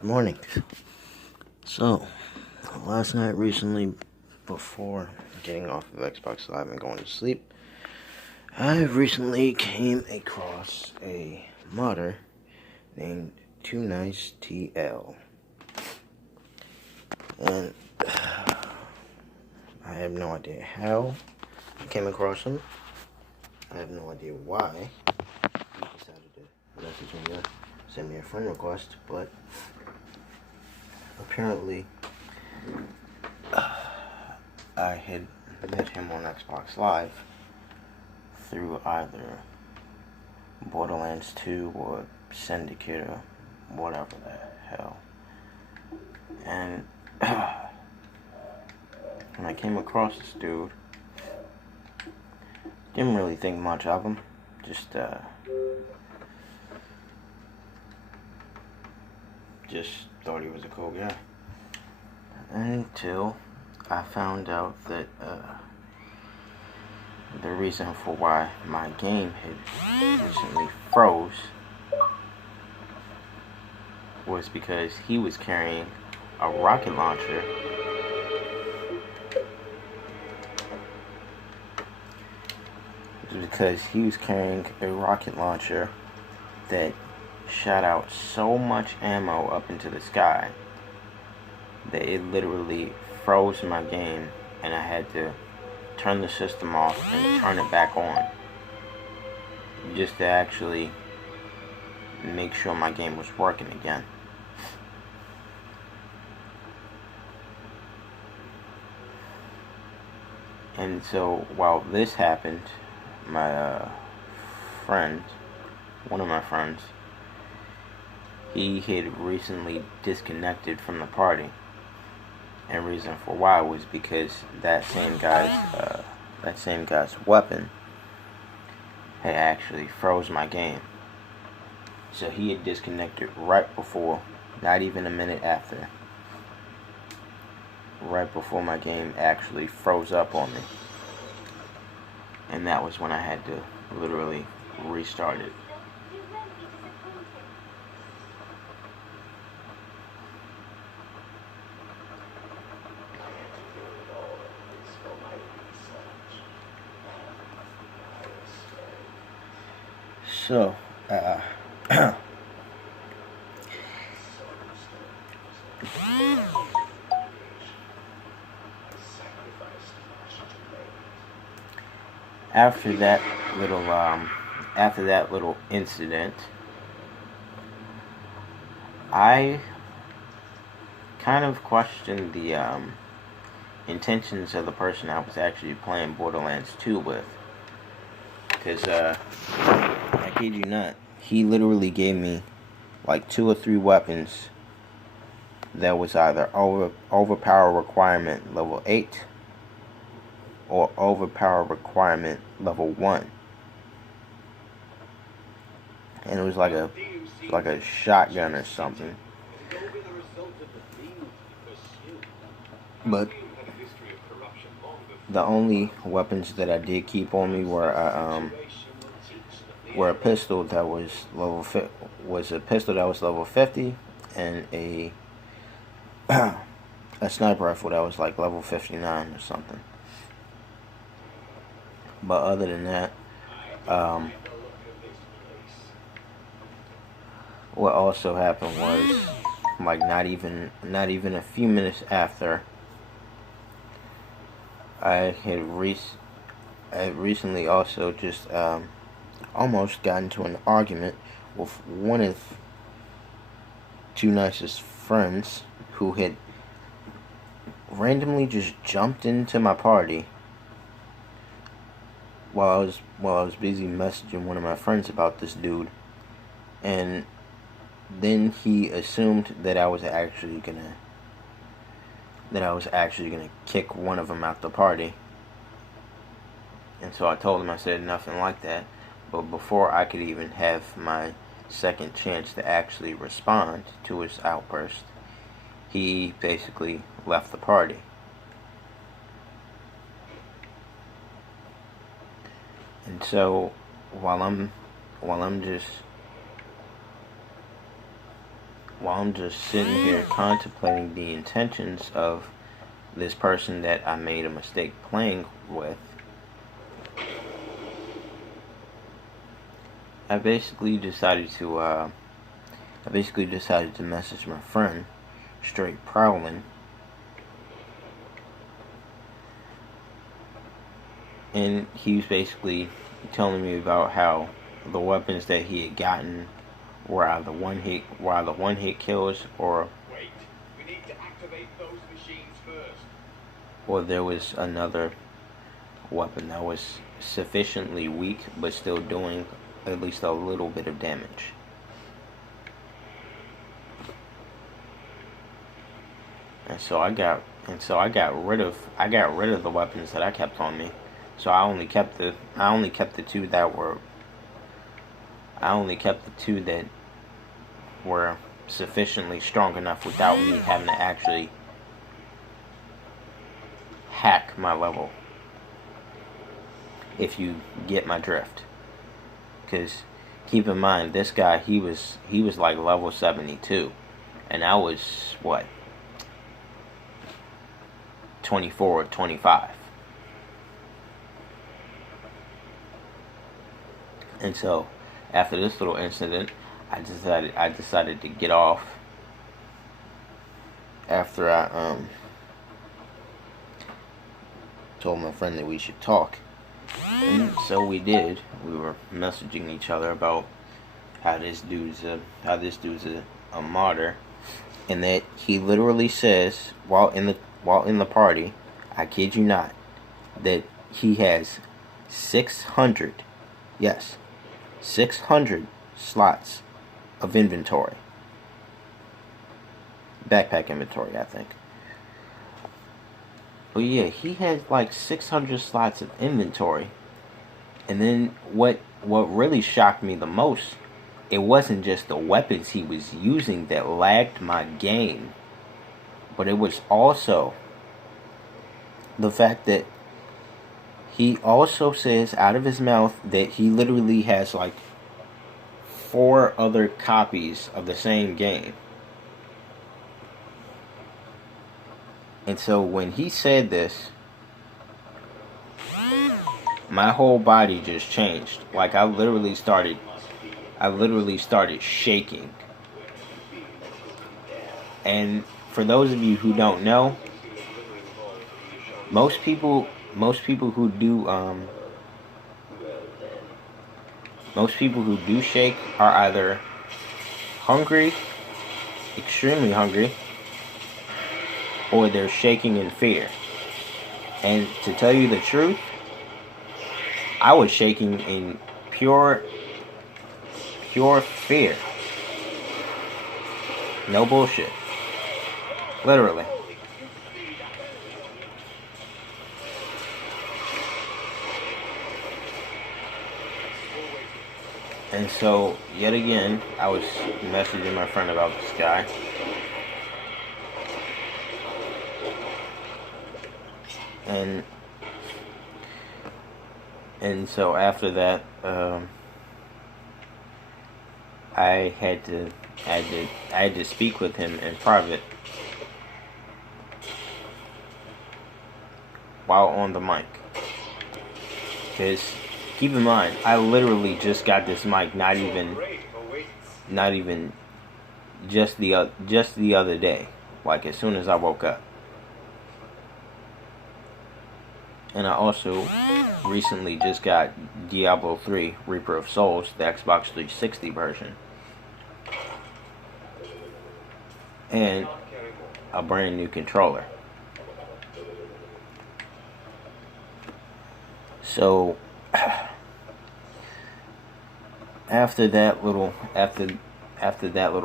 Good morning. So, last night recently, before getting off of Xbox Live and going to sleep, I recently came across a modder named Too Nice TL. And I have no idea how I came across him. I have no idea why he decided to message me or send me a friend request, but apparently I had met him on Xbox Live through either Borderlands 2 or Syndicate or whatever the hell. And when I came across this dude, didn't really think much of him. Just thought he was a cool guy. Until I found out that the reason for why my game had recently froze was because he was carrying a rocket launcher that shot out so much ammo up into the sky that it literally froze my game, and I had to turn the system off and turn it back on just to actually make sure my game was working again. And so while this happened, my one of my friends, he had recently disconnected from the party. And reason for why was because that same guy's weapon had actually froze my game. So he had disconnected right before, not even a minute after, right before my game actually froze up on me. And that was when I had to literally restart it. So, after that little incident, I kind of questioned the intentions of the person I was actually playing Borderlands 2 with. Because, I kid you not, he literally gave me like 2 or 3 weapons that was either overpower requirement level 8 or overpower requirement level 1. And it was like a shotgun or something. But the only weapons that I did keep on me were a pistol that was level 50, and a sniper rifle that was like level 59 or something. But other than that, what also happened was, like, not even a few minutes after, I had recently also just almost got into an argument with one of Too Nice's friends, who had randomly just jumped into my party while I was busy messaging one of my friends about this dude, and then he assumed that I was actually gonna kick one of them out the party. And so I told him, I said, nothing like that. But before I could even have my second chance to actually respond to his outburst, he basically left the party. And so while I'm just while I'm just sitting here contemplating the intentions of this person that I made a mistake playing with, I basically decided to message my friend, straight prowling, and he was basically telling me about how the weapons that he had gotten were either one hit kills, or we need to activate those machines first. Or there was another weapon that was sufficiently weak but still doing at least a little bit of damage. And so I got rid of the weapons that I kept on me. So I only kept the two that were sufficiently strong enough without me having to actually hack my level, if you get my drift. Because keep in mind, this guy, he was like level 72, and I was what, 24 or 25. And so after this little incident, I decided to get off after I told my friend that we should talk. And so we did. We were messaging each other about how this dude's a martyr, and that he literally says while in the party, I kid you not, that he has 600 slots of inventory. Backpack inventory, I think. But yeah, he has like 600 slots of inventory. And then what really shocked me the most, it wasn't just the weapons he was using that lagged my game, but it was also the fact that he also says out of his mouth that he literally has like 4 other copies of the same game. And so when he said this, my whole body just changed. Like I literally started shaking. And for those of you who don't know, most people who do shake are either hungry, extremely hungry, or they're shaking in fear. And to tell you the truth, I was shaking in pure fear. No bullshit. Literally. And so, yet again, I was messaging my friend about this guy. And so after that, I had to speak with him in private while on the mic. Because keep in mind, I literally just got this mic not even just the other day, like as soon as I woke up. And I also recently just got Diablo 3 Reaper of Souls, the Xbox 360 version, and a brand new controller. So after that little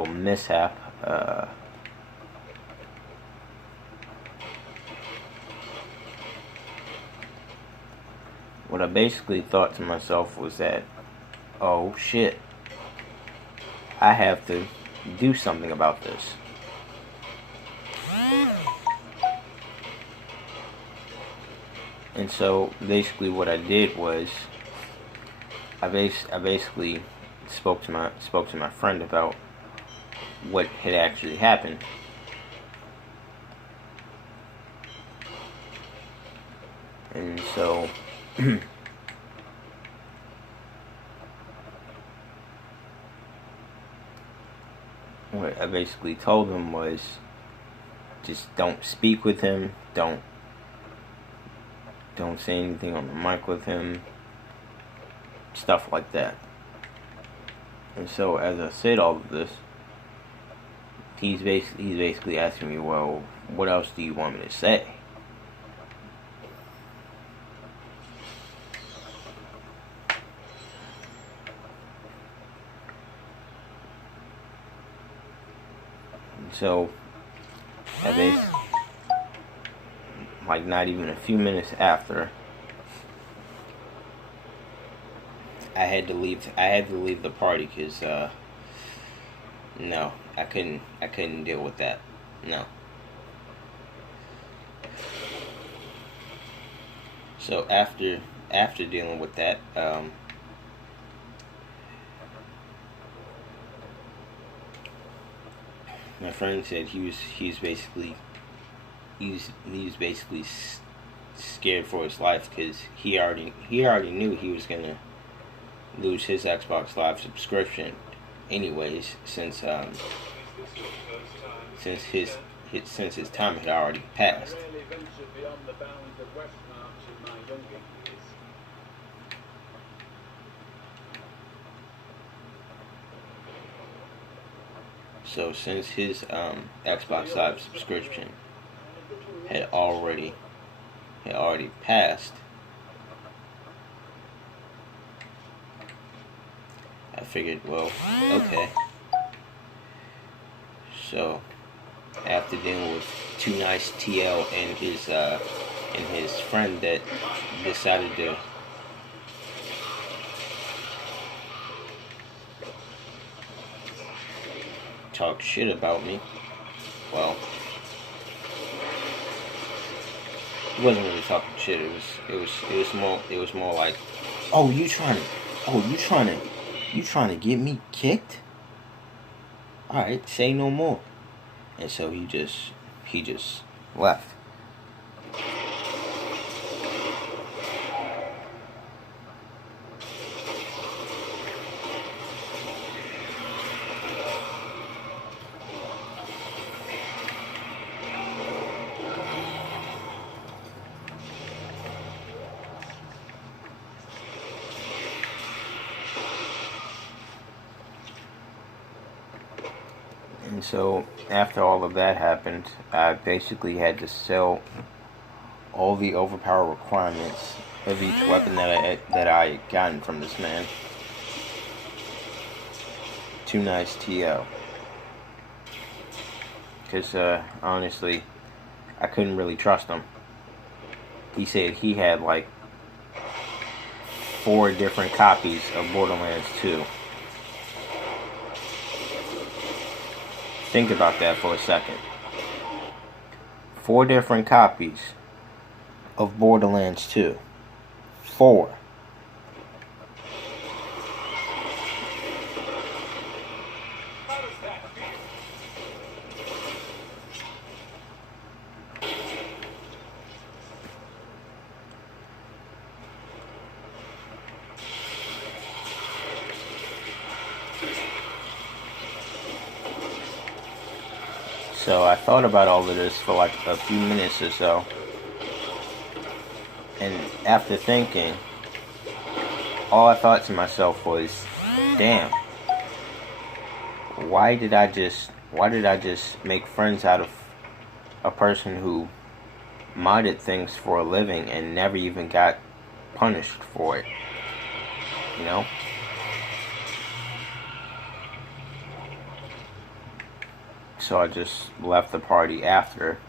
mishap, what I basically thought to myself was that, oh shit, I have to do something about this. And so basically what I did was I basically spoke to my friend about what had actually happened. And so what I basically told him was, just don't speak with him, don't say anything on the mic with him, stuff like that. And so as I said all of this, he's basically asking me, well, what else do you want me to say? And so like not even a few minutes after, I had to leave the party because no, I couldn't deal with that. No. So after dealing with that, my friend said he's basically scared for his life because he already knew he was gonna lose his Xbox Live subscription anyways, since his time had already passed. So since his Xbox Live subscription had already passed, I figured, well, okay. So after dealing with Too Nice TL and his friend that decided to talk shit about me, well, it wasn't really talking shit. It was more like, oh, you trying to get me kicked? All right, say no more. And so he just left. And so after all of that happened, I basically had to sell all the overpower requirements of each weapon that I had gotten from this man. Too Nice TL. Because honestly, I couldn't really trust him. He said he had like 4 different copies of Borderlands 2. Think about that for a second. 4 different copies of Borderlands 2. 4. So I thought about all of this for like a few minutes or so. And after thinking, all I thought to myself was, damn, why did I just make friends out of a person who modded things for a living and never even got punished for it? You know? So I just left the party after,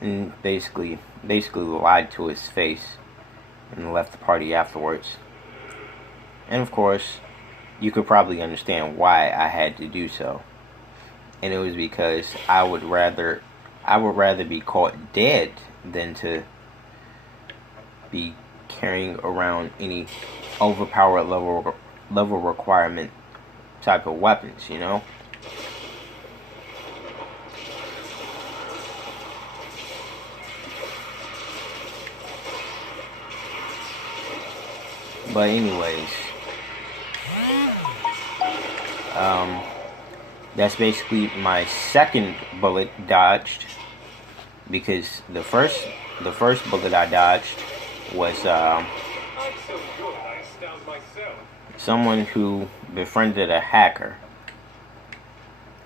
and basically lied to his face and left the party afterwards. And of course, you could probably understand why I had to do so. And it was because I would rather be caught dead than to be carrying around any overpowered level requirement type of weapons, you know. But anyways, that's basically my second bullet dodged, because the first bullet I dodged was someone who befriended a hacker.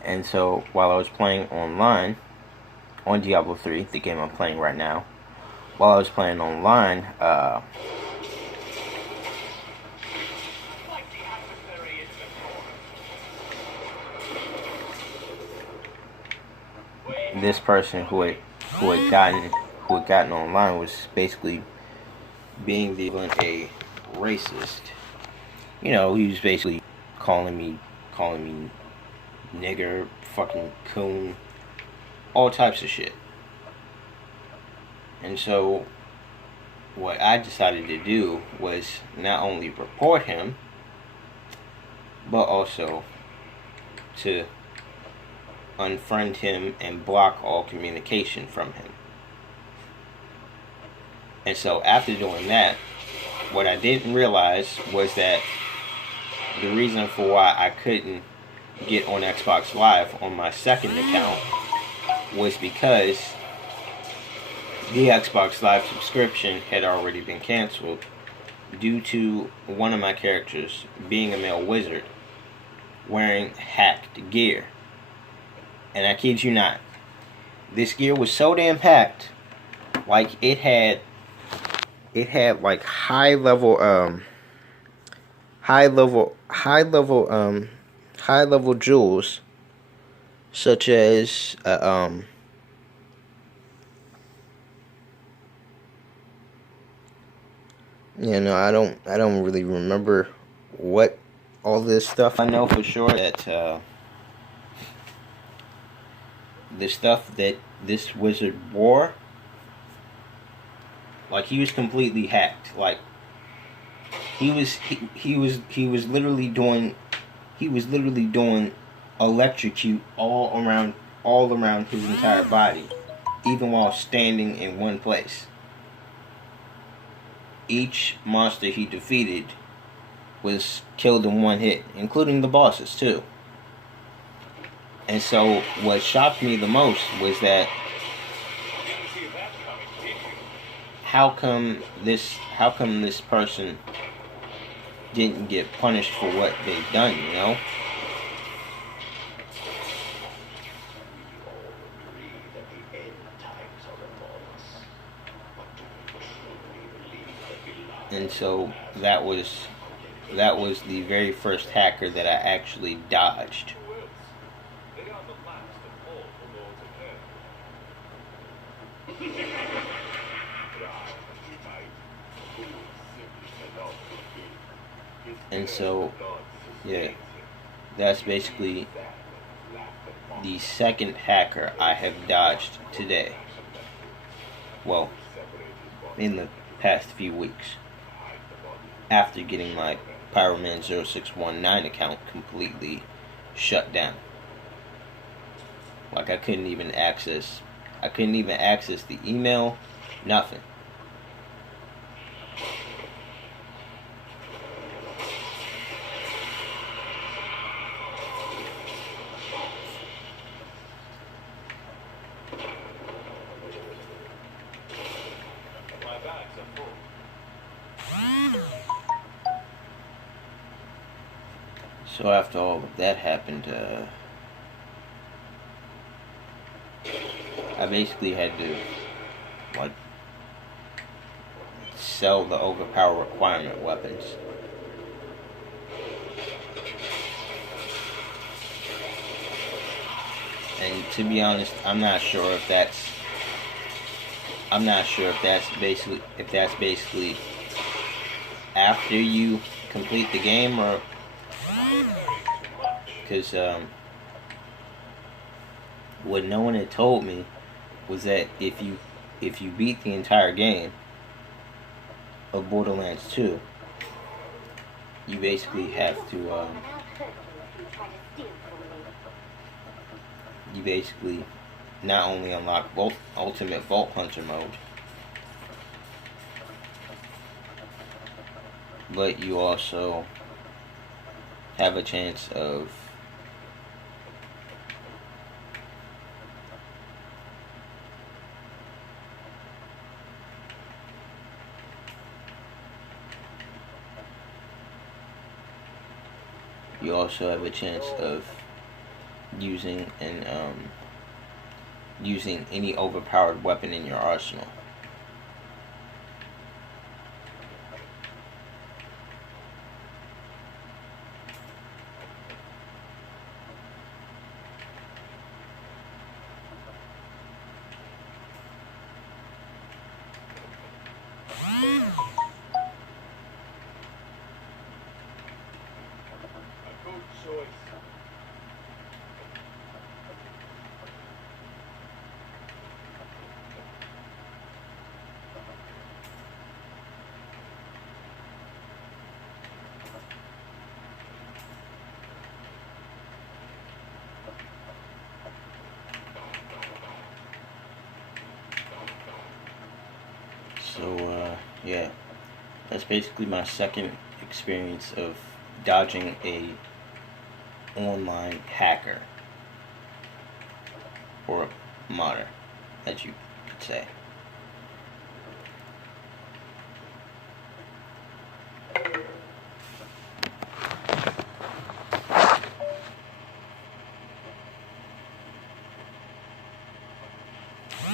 And so while I was playing online on Diablo 3, the game I'm playing right now, while I was playing online, this person who had gotten online was basically being a racist. You know, he was basically calling me nigger, fucking coon, all types of shit. And so what I decided to do was not only report him, but also to unfriend him and block all communication from him. And so after doing that, what I didn't realize was that the reason for why I couldn't get on Xbox Live on my second account was because the Xbox Live subscription had already been canceled due to one of my characters being a male wizard wearing hacked gear. And I kid you not, this gear was so damn hacked, like it had like high level jewels, such as you know, I don't really remember what all this stuff. I know for sure that the stuff that this wizard wore, like, he was completely hacked. Like, he was literally doing electrocute all around his entire body, even while standing in one place. Each monster he defeated was killed in one hit, including the bosses too. And so what shocked me the most was that how come this person didn't get punished for what they've done, you know? And so that was the very first hacker that I actually dodged. And so, yeah, that's basically the second hacker I have dodged today. Well, in the past few weeks, after getting my Pyroman0619 account completely shut down. Like, I couldn't even access the email, nothing. So after all of that happened, I basically had to, like, sell the overpower requirement weapons. And to be honest, I'm not sure if that's basically after you complete the game, or because what no one had told me was that if you beat the entire game of Borderlands 2, you basically have to basically not only unlock Ultimate Vault Hunter mode, but you also have a chance of using using any overpowered weapon in your arsenal. So, yeah, that's basically my second experience of dodging a online hacker, or a modder, as you could say.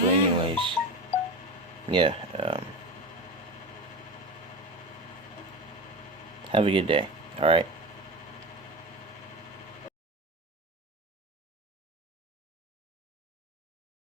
But anyways, yeah, have a good day. All right.